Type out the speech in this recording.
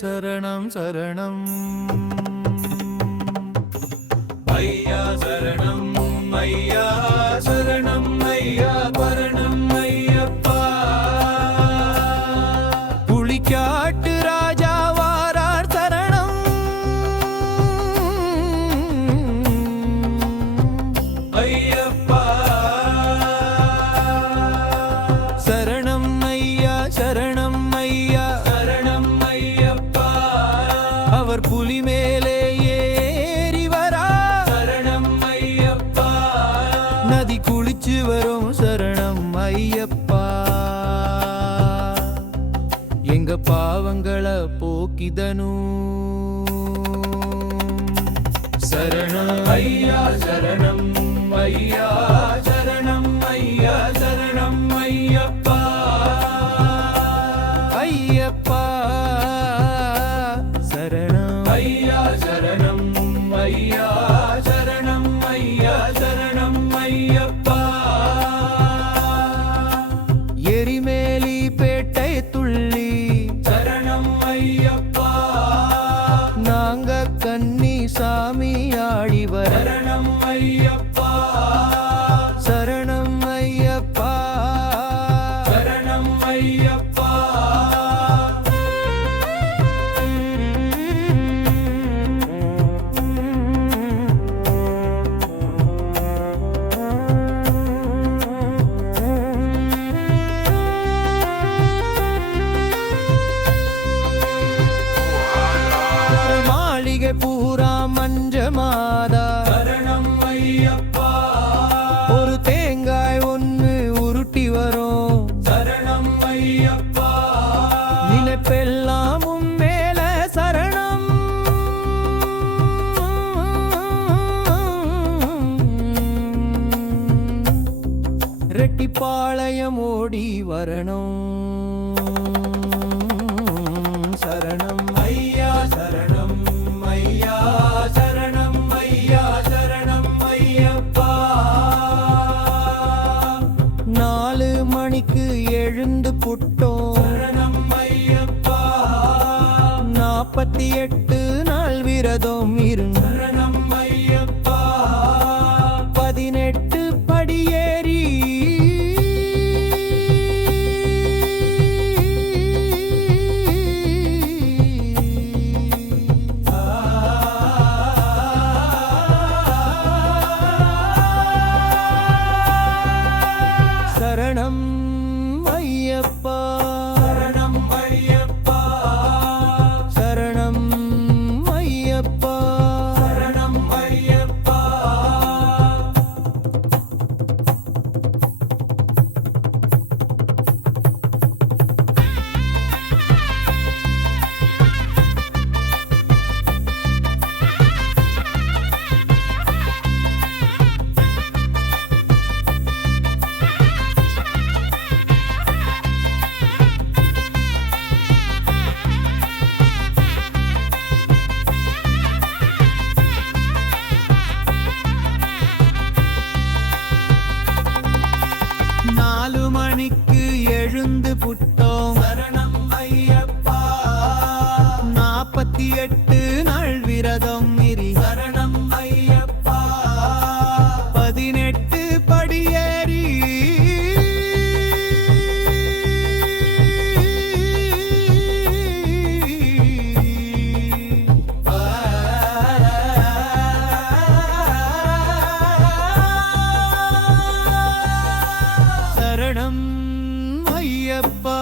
சரணம் சரணம் ஐயா சரணம் ஐயா சரணம் ஐயா பரணம் ஐயப்பா புலிக்காட்டு ராஜா வாரார் சரணம் ஐயப்பா சரணம் ஐயா சரணம் ஐயா சரணம் ஐயப்பா அவர் புலி மேலே ஏறி வரா சரணம் ஐயப்பா நதி குளிச்சு வரும் சரணம் ஐயப்பா எங்க பாவங்களை போக்கிதனும் சரணம் ஐயா சரணம் ஐயா சரணம் ஐயா சரணம் ஐயப்பா ஐயப்பா சரணம் ஐயா சரணம் ஐயா சரணம் ஐயா சரணம் ஐயப்பா எரிமேலி பேட்டை துள்ளி சரணம் ஐயப்பா நாங்க கன்னி சாமி ஆடிவர சரணம் ஐயப்பா சரணம் ஐயப்பா சரணம் ஐயப்பா மாளிகை பூரா மஞ்ச மாதா சரணம் ஐயப்பா ஒரு தேங்காய் ஒன்று உருட்டி வரும் சரணம் ஐயப்பா நினைப்பெல்லாமும் மேல சரணம் ரெட்டிப்பாளையம் ஓடி வரணும் சரணம் ஐயா சரணம் ஐயா சரணம் ஐயா சரணம் ஐயப்பா 4 மணிக்கு எழுந்து புட்டோம் சரணம் ஐயப்பா 48 நாள் விரதம் இருங்க சரணம் ஐயப்பா 18 படியேறி சரணம் ஐயப்பா சரணம் ஐயப்பா சரணம் ஐயப்பா சரணம் ஐயப்பா நாலு மணிக்கு எழுந்து புட்டோம் சரணம் ஐயப்பா 48 நாள் விரதம் இரி சரணம் ஐயப்பா 18 படியேறி சரணம் ஐயப்பா